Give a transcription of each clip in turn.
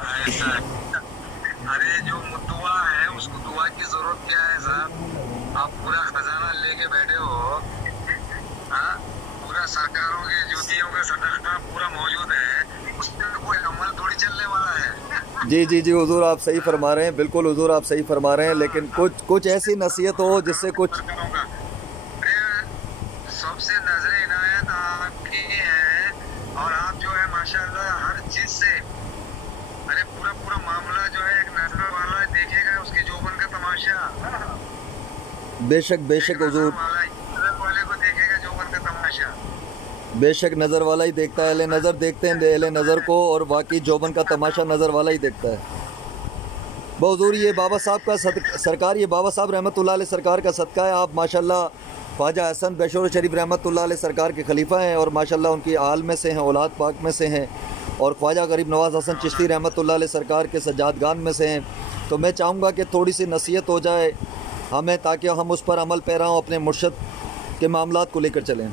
ऐसा है। अरे जो दुआ है उसको दुआ की जरूरत क्या है साहब? आप पूरा खजाना लेके बैठे हो, हाँ? पूरा सरकारों की जूतियों का सदका पूरा मौजूद है, उस पर कोई अमल थोड़ी चलने वाला है। जी जी जी हुजूर, आप सही फरमा रहे हैं, बिल्कुल हुजूर आप सही फरमा रहे हैं, लेकिन कुछ ऐसी नसीहत हो जिससे कुछ। सरकारों का सबसे नजर इनायत आपकी है, और आप जो है माशाल्लाह हर चीज से, अरे पूरा पूरा मामला जो है एक नजर वाला देखेगा उसकी जोबन का तमाशा। बेशक बेशक हुजूर, वाले को देखेगा जोबन का तमाशा। बेशक नज़र वाला ही देखता है, अहले नज़र देखते हैं अहले नज़र को, और वाकई जोबन का तमाशा नज़र वाला ही देखता है। हुजूर ये बाबा साहब का सरकार, ये बाबा साहब रहमतुल्लाह अलैह सरकार का सदका है। आप माशाल्लाह ख्वाजा हसन बेशोर शरीफ रहमतुल्लाह अलैह सरकार के खलीफा हैं, और माशाल्लाह उनकी आल में से हैं, औलाद पाक में से हैं, और ख्वाजा गरीब नवाज़ हसन चिश्ती रहमतुल्लाह अलैह सरकार के सज्जादगान में से हैं। तो मैं चाहूँगा कि थोड़ी सी नसीहत हो जाए हमें, ताकि हम उस पर अमल पैरा हों, अपने मुर्शद के मामलात को लेकर चलें।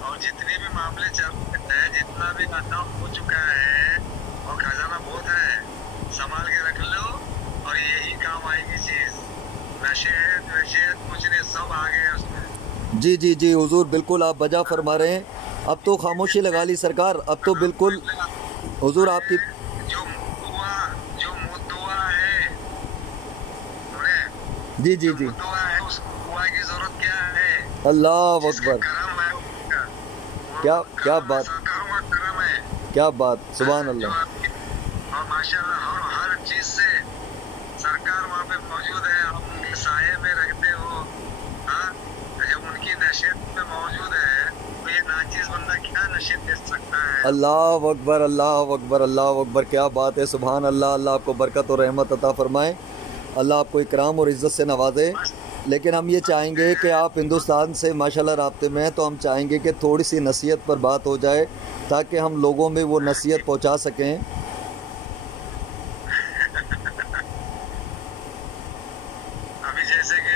और जितने भी मामले चल रहे हैं, जितना भी खत्म हो चुका है, और खजाना बहुत है, संभाल के रख लो, और यही काम आएगी चीज। नशे कुछ नहीं, सब आ गए उसमें। जी जी जी हुजूर, बिल्कुल आप बजा फरमा रहे हैं। अब तो खामोशी लगा ली सरकार, अब तो बिल्कुल हुजूर आपकी जो मुद्दुआ है, जी जी जी, मुद्दुआ है, उस दुआ की जरूरत क्या है? अल्लाह अकबर, करम है उसका, क्या बात, सरकारों का करम है, क्या बात, सुभान अल्लाह। और माशाल्लाह हर चीज से सरकार वहाँ पे मौजूद है, आप उनके साये में रहते हो, हाँ? जब उनकी नशेत में मौजूद है, तो ये नाचीज बंदा क्या नशेत दे सकता है? अल्लाह अकबर, अल्लाह अकबर, अल्लाह अकबर, क्या बात है, सुभान अल्लाह। अल्लाह आपको बरकत और रहमत अता फरमाए, अल्लाह आपको इकराम और इज़्ज़त से नवाजे। लेकिन हम ये चाहेंगे कि आप हिंदुस्तान से माशाल्लाह राब्ते में हैं, तो हम चाहेंगे कि थोड़ी सी नसीहत पर बात हो जाए, ताकि हम लोगों में वो नसीहत पहुँचा सकें। अभी जैसे कि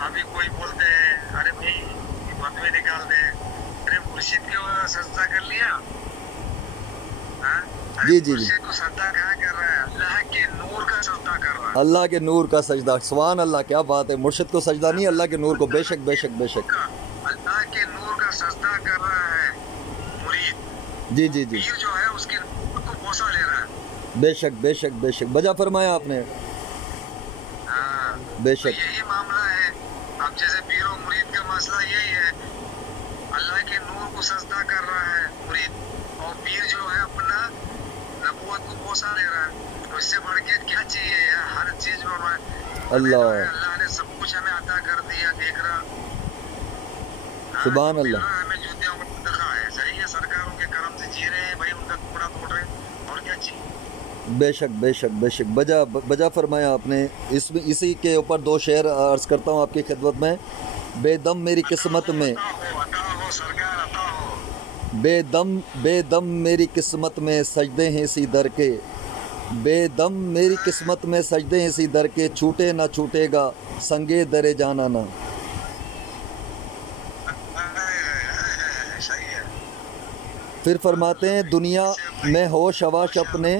अभी कोई बोलते हैं, अरे भाई फतवे निकाल दे, अरे मुर्शिद को सजदा कर लिया, हाँ? जी जी जी, मुर्शिद को सजदा कहाँ कर रहा है? अल्लाह के नूर का सजदा कर रहा है। अल्लाह के नूर का सजदा, सुभान अल्लाह, क्या बात है। मुर्शिद को सजदा नहीं, अल्लाह के नूर को, बेशक बेशक बेशक, अल्लाह के नूर का सजदा कर रहा है मुरीद। जी जी जी, पीर जो है उसके नूर को बोसा ले रहा है। बेशक बेशक बेशक, बजा फरमाया आपने, हाँ, बेशक। तो यही मामला है। अब जैसे पीर और मुरीद का मसला यही है, अल्लाह के नूर को सजदा कर रहा है मुरीद, और पीर जो है अपना नबूवत को बोसा ले रहा है। तो इससे बढ़ के क्या चाहिए यार? हर चीज में अल्लाह ने सब कुछ हमें अता कर दिया, देख रहा, सुभान अल्लाह, हमें जूतियों को दिखा है, सही है, सरकारों के करम से जी रहे हैं भाई, उनका टुकड़ा तोड़ रहे हैं, और क्या चाहिए? बेशक बेशक बेशक, बजा फरमाया आपने। इसी के ऊपर दो शेर अर्ज करता हूँ आपकी खिदमत में। बेदम मेरी किस्मत में, बेदम मेरी किस्मत में सजदे हैं इसी दर के, बेदम मेरी किस्मत में सजदे हैं इसी दर के, छूटे ना छूटेगा संगे दरे जाना ना। फिर फरमाते हैं दुनिया में होश हवास अपने,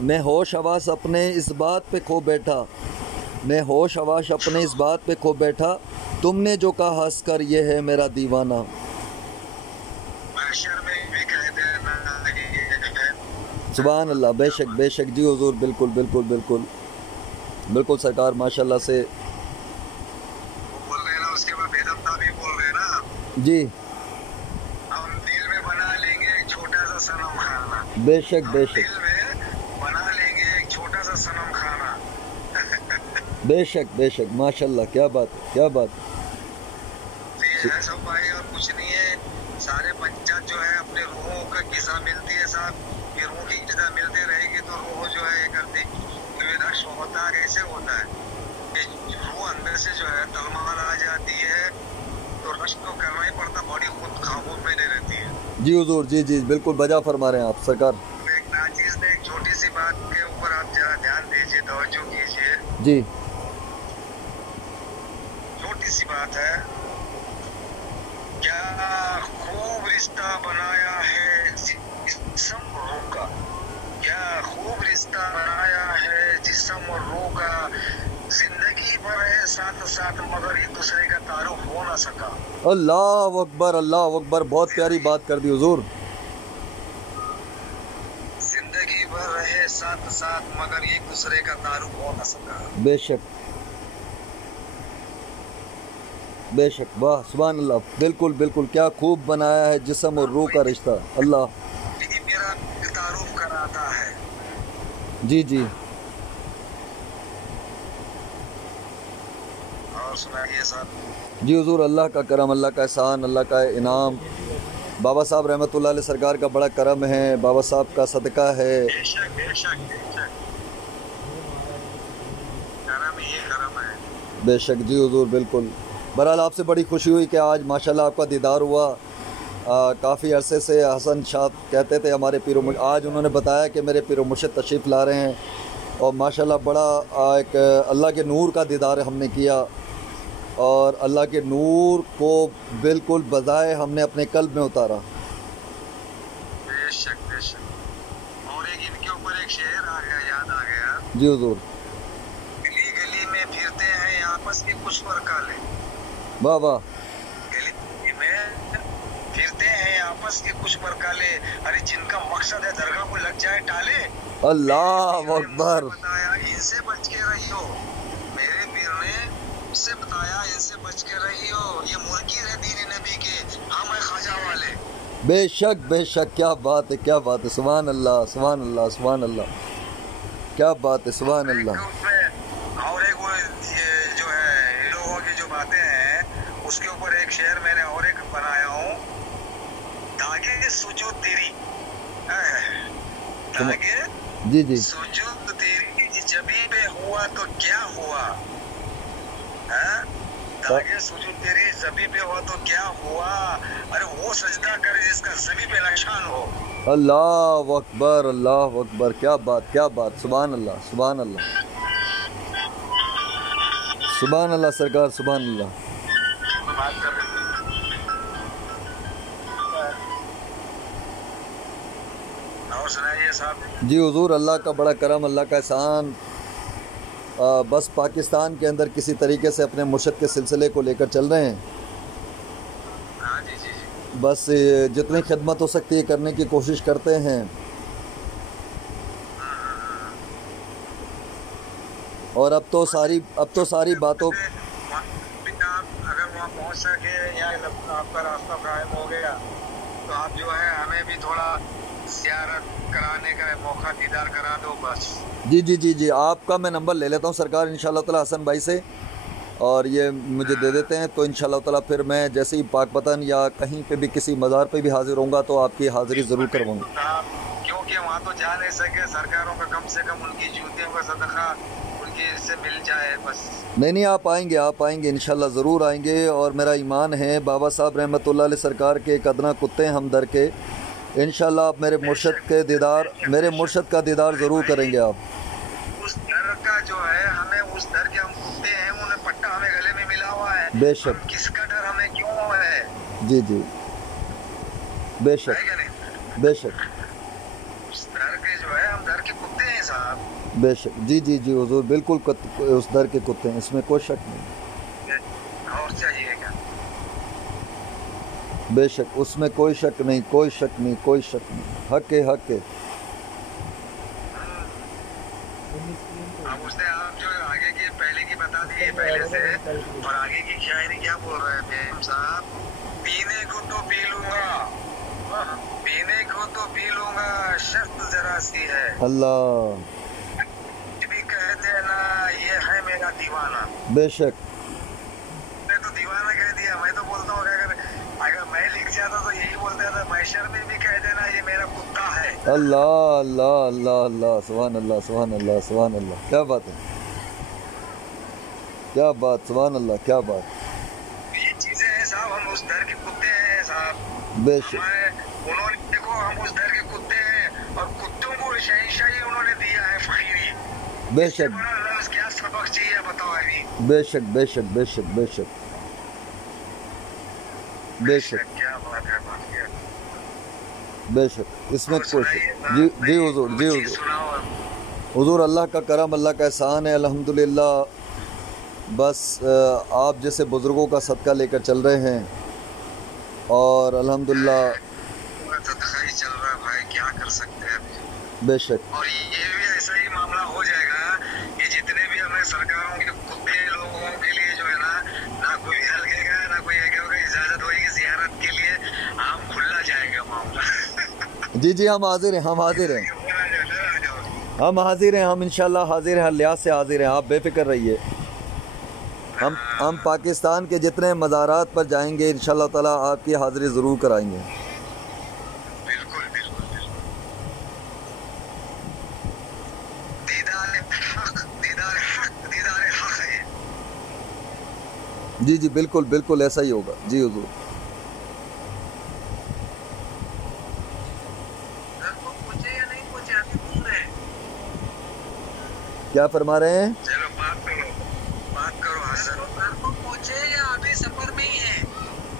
मैं होश हवास अपने इस बात पे खो बैठा, मैं होश हवास अपने इस बात पे खो बैठा, तुमने जो कहा हंस कर ये है मेरा दीवाना। सुभान अल्लाह, बेशक बेशक, जी हुजूर, बिल्कुल बिल्कुल बिल्कुल बिल्कुल सरकार माशाल्लाह से बोल रहे हैं ना, उसके बाद बेदम भी बोल रहे हैं ना जी, हम दिल में बना लेंगे एक छोटा सा सनम खाना, बेशक बेशक, दिल में बना लेंगे एक छोटा सा सनम खाना। बेशक बेशक, माशाल्लाह, क्या बात, क्या बात। ये है सब भाई, और कुछ नहीं है। सारे पंचायत जो है अपने रूहों का गिज़ा मिलती है साहब, ये रूह की गिज़ा मिलती रहेगी तो रूह जो है करती रश होता है। कैसे होता है कि रूह अंदर से जो है तलमाल आ जाती है, तो रश तो करना ही पड़ता, बॉडी खुद काबू में नहीं रहती है। जी हुजूर, जी जी बिल्कुल बजा फरमा रहे हैं आप सरकार। एक नाचीज ने एक छोटी सी बात के ऊपर आप जरा ध्यान दीजिए, तवज्जो कीजिए। जी, छोटी सी बात है, क्या खूब रिश्ता बनाया है जिस्म रूह का, सका। अल्लाह अकबर, अल्लाह अकबर, बहुत प्यारी बात कर दी हुजूर। जिंदगी भर रहे साथ साथ मगर एक दूसरे का तारुफ हो न सका। बेशक बेशक, वाह सुभान अल्लाह, बिल्कुल बिल्कुल, क्या खूब बनाया है जिस्म और रूह का रिश्ता। अल्लाह, मेरा तारुफ कराता है। जी जी, और सुनाइए साहब। जी हुजूर, अल्लाह का करम, अल्लाह का एहसान, अल्लाह का इनाम, बाबा साहब रहमतुल्लाह अलैह सरकार का बड़ा करम है, बाबा साहब का सदका है। बेशक बेशक बेशक, करम ये करम है। बेशक जी हुजूर, बिल्कुल। बहरहाल आपसे बड़ी खुशी हुई कि आज माशाल्लाह आपका दीदार हुआ। काफ़ी अरसे से हसन शाह कहते थे हमारे पीरो, आज उन्होंने बताया कि मेरे पीरो मुर्शिद तशरीफ़ ला रहे हैं, और माशाल्लाह बड़ा एक अल्लाह के नूर का दीदार हमने किया, और अल्लाह के नूर को बिल्कुल बजाय हमने अपने कल्ब में उतारा। बेशक बेशक। और एक इनके ऊपर एक शेर आ गया, याद आ गया। जी हुजूर, गली गली में फिरते हैं आपस के कुछ पर काले। वाह वाह, गली में फिरते हैं आपस के कुछ पर काले, अरे जिनका मकसद है दरगाह को लग जाए टाले। अल्लाह अकबर, बताया इनसे बच के रहियो, मेरे पीर ने उससे बताया इनसे बच के रहियो, ये मुनकिर है दीन नबी के, हम है ख्वाजा वाले। बेशक बेशक, क्या बात है, क्या बात है, सुभान अल्लाह सुभान अल्लाह सुभान अल्लाह, क्या बात है, सुभान अल्लाह। और एक वो ये जो है इन लोगों की जो बातें हैं उसके ऊपर एक शेर मैंने और एक बनाया हूँ। दागे सुजूद तेरी, दागे जी जी, सुजूद तेरी जबी पे हुआ तो क्या हुआ, दागे सुजूद तेरी जबी पे हुआ तो क्या हुआ, अरे वो सजदा करे जिसका जबी पे निशान हो। अल्लाह अकबर, अल्लाह अकबर, क्या बात, क्या बात, सुभान अल्लाह सुभान अल्लाह सुभान अल्लाह सरकार, सुभान अल्लाह। बात कर रहे थे। और सुनाइए साहब। जी हुजूर, अल्लाह का बड़ा करम, अल्लाह का एहसान। बस पाकिस्तान के अंदर किसी तरीके से अपने मुर्शिद के सिलसिले को लेकर चल रहे हैं। हाँ जी जी जी। बस जितनी खिदमत हो सकती है करने की कोशिश करते हैं, और अब तो सारी बातों, आप अगर वहाँ पहुँच सके या आपका रास्ता कायम हो गया तो आप जो है हमें भी थोड़ा ज़ियारत कराने का मौका दीदार करा दो बस। जी जी जी जी, आपका मैं नंबर ले लेता हूँ सरकार इंशाल्लाह ताला हसन भाई से, और ये मुझे दे देते हैं, तो इंशाल्लाह ताला फिर मैं जैसे ही पाकपतन या कहीं पे भी किसी मज़ार पे भी हाजिर होऊंगा तो आपकी हाज़िरी ज़रूर करवाऊंगा। क्योंकि वहाँ तो जा नहीं सके, सरकारों का कम से कम उनकी जूतियों का सदका उनकी से मिल जाए बस। नहीं, आप आएंगे इंशाल्लाह ज़रूर आएंगे, और मेरा ईमान है बाबा साहब रहमतुल्लाह अलैह सरकार के कदना कुत्ते हम दर के, इंशाल्लाह आप मेरे मुर्शिद का दीदार ज़रूर करेंगे आप। उस दर का जो है हमें, उस दर के हम कुत्ते हैं, उन्हें पट्टा हमें गले में मिला हुआ है। बेशक, किसका डर हमें क्यों है? जी जी, बेशक है क्या नहीं? बेशक उस दर के जो है हम दर के कुत्ते हैं साहब। बेशक, जी जी जी हुजूर, बिल्कुल उस दर के कुत्ते हैं, इसमें कोई शक नहीं। और चाहिए क्या? बेशक, उसमें कोई शक नहीं, कोई शक नहीं, कोई शक नहीं, हक है, हक है। अब उसने आप जो आगे की पहले की बता दी पहले से, और आगे की शायरी क्या बोल रहे थे हम साहब? पीने को तो पी लूंगा, पीने को तो पी लूंगा, शर्त जरा सी है, अल्लाह, भी कह देना ये है मेरा दीवाना। बेशक, मैं तो दीवाना कह दिया, मैं तो बोलता हूँ अगर मैं लिख जाता तो यही बोलता था, मैशर में भी कह देना ये मेरा कुत्ता है। अल्लाह अल्लाह अल्लाह अल्लाह, सुभान अल्लाह सुभान अल्लाह सुभान अल्लाह, क्या बात है, क्या बात, सुभान अल्लाह, क्या बात। ये चीजें हैं साहब, हम उस दर के कुत्ते हैं साहब। बेशक, उन्होंने देखो हम उस दर के कुत्ते हैं, और कुत्तों को शहंशाही उन्होंने दिया है, फकीरी। बेशक क्या सबक चाहिए बताओ अभी? बेशक बेशक बेशक बेशक बेशक क्या बात है, बात किया। बेशक, इसमें और कोई सुनाइए, जी जी हुजूर, जी कुछ चीज़ हुजूर, सुनाओ। हुजूर, अल्लाह का करम, अल्लाह का एहसान है, अल्हम्दुलिल्लाह। بس آپ جیسے بزرگوں کا صدقہ لے کر چل رہے ہیں اور الحمدللہ صدقہ ہی چل رہا ہے بھائی، کیا کر سکتے ہیں ابھی۔ بے شک اور یہ بھی ایسا ہی معاملہ ہو جائے گا کہ جتنے بھی ہمیں سرکاروں کے کتے لوگوں کے لیے جو ہے نہ کوئی ہلکے گا نہ کوئی اجازت ہوگی زیارت کے لیے، ہم کھلا جائے گا معاملہ۔ جی جی ہم حاضر ہیں، ہم حاضر ہیں، ہم حاضر ہیں، ہم انشاءاللہ حاضر ہیں، ہر لحاظ سے حاضر ہیں، آپ بے فکر رہیے۔ ہم پاکستان کے جتنے مزارات پر جائیں گے انشاءاللہ تعالیٰ آپ کی حاضری ضرور کرائیں گے۔ بالکل بالکل بالکل، دیدار حق، دیدار حق، دیدار حق ہے۔ جی جی بالکل بالکل ایسا ہی ہوگا جی حضور۔ گھر کو پہنچے یا نہیں پہنچے، ابھی گھوم رہے ہیں؟ کیا فرما رہے ہیں؟ چلو بات کرو حسن، گھر کو پہنچے یا ابھی سفر میں ہی ہے؟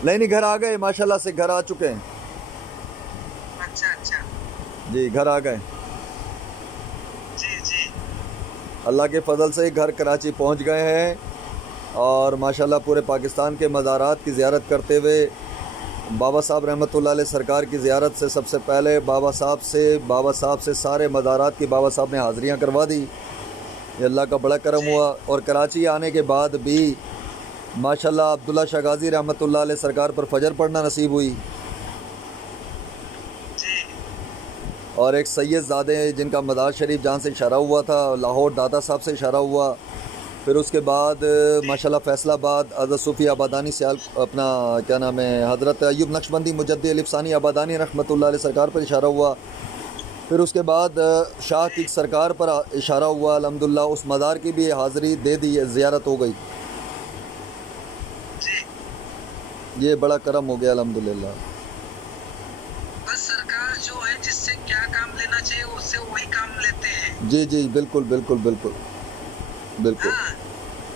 نہیں نہیں گھر آ گئے، ماشاءاللہ سے گھر آ چکے ہیں۔ اچھا اچھا، جی گھر آ گئے، جی جی، اللہ کے فضل سے گھر کراچی پہنچ گئے ہیں اور ماشاءاللہ پورے پاکستان کے مزارات کی زیارت کرتے ہوئے بابا صاحب رحمۃ اللہ علیہ سرکار کی زیارت سے سب سے پہلے بابا صاحب سے سارے مزارات کی بابا صاحب نے حاضریاں کروا دی۔ یہ اللہ کا بڑا کرم ہوا، اور کراچی آنے کے بعد بھی ماشاءاللہ عبداللہ شاہ غازی رحمۃ اللہ علیہ سرکار پر فجر پڑھنا نصیب ہوئی، جی اور ایک سید زادے جن کا مزار شریف جہاں سے اشارہ ہوا تھا لاہور دادا صاحب سے اشارہ ہوا، پھر اس کے بعد ماشاءاللہ فیصل آباد حضرت صوفی آبادانی سے اپنا کیا نام ہے حضرت ایوب نقشبندی مجدد الف ثانی آبادانی رحمۃ اللہ علیہ سرکار پر اشارہ ہوا، پھر اس کے بعد شاہ کی سرکار پر اشارہ ہوا، الحمدللہ اس مزار کی بھی حاضری دے دی، زیارت ہو گئی۔ جی، یہ بڑا کرم ہو گیا الحمدللہ۔ بس سرکار جو ہے جس سے کیا کام لینا چاہیے اس سے وہی کام لیتے ہیں۔ جی جی بالکل بالکل بالکل بالکل، ہاں،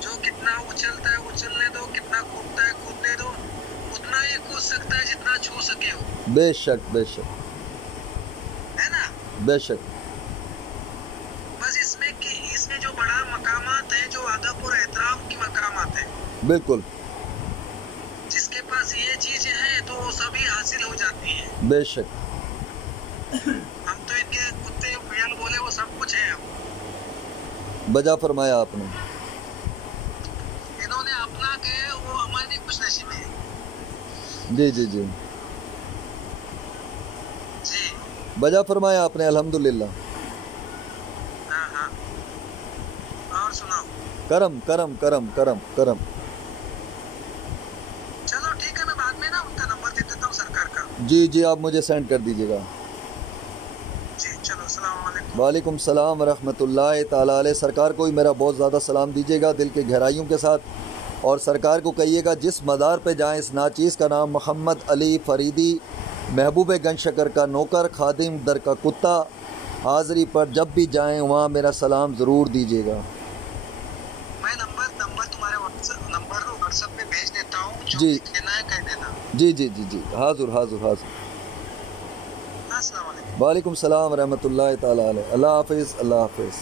جو کتنا اچھلتا ہے اچھلنے دو، کتنا کودتا ہے کودنے دو، اتنا ہی کود سکتا ہے جتنا چھو سکے ہو، بے شک بے شک ہے نا؟ بے شک، بس اس میں جو بڑا مقامات ہیں، جو ادب اور احترام کی مقامات ہیں، بالکل جس کے پاس یہ چیزیں ہیں تو وہ سبھی حاصل ہو جاتی ہیں۔ بے شک، ہم تو ان کے کتے بیل بولے وہ سب کچھ ہے، ہم بجا فرمایا آپ نے۔ انہوں نے اپنا کہ وہ ہماری خوش نصیبی ہے۔ جی جی جی جی بجا فرمایا آپ نے الحمدللہ۔ ہاں ہاں، اور سناؤ؟ کرم کرم کرم کرم کرم۔ چلو ٹھیک ہے، میں بعد میں نا ان کا نمبر دے دیتا ہوں سرکار کا۔ جی جی آپ مجھے سینڈ کر دیجیے گا۔ جی چلو، السلام علیکم۔ وعلیکم السلام ورحمۃ اللہ تعالیٰ علیہ، سرکار کو بھی میرا بہت زیادہ سلام دیجیے گا دل کے گہرائیوں کے ساتھ، اور سرکار کو کہیے گا جس مزار پہ جائیں اس ناچیز کا نام محمد علی فریدی، محبوب گنج شکر کا نوکر، خادم در کا کتا، حاضری پر جب بھی جائیں وہاں میرا سلام ضرور دیجیے گا۔ میں نمبر تمہارے واٹس ایپ پہ بھیج دیتا ہوں، جو جی بھی کہنا ہے کہہ دینا۔ جی جی جی جی حاضر حاضر حاضر۔ السلام علیکم۔ وعلیکم السلام ورحمۃ اللہ تعالیٰ علیہ، اللہ حافظ اللہ حافظ۔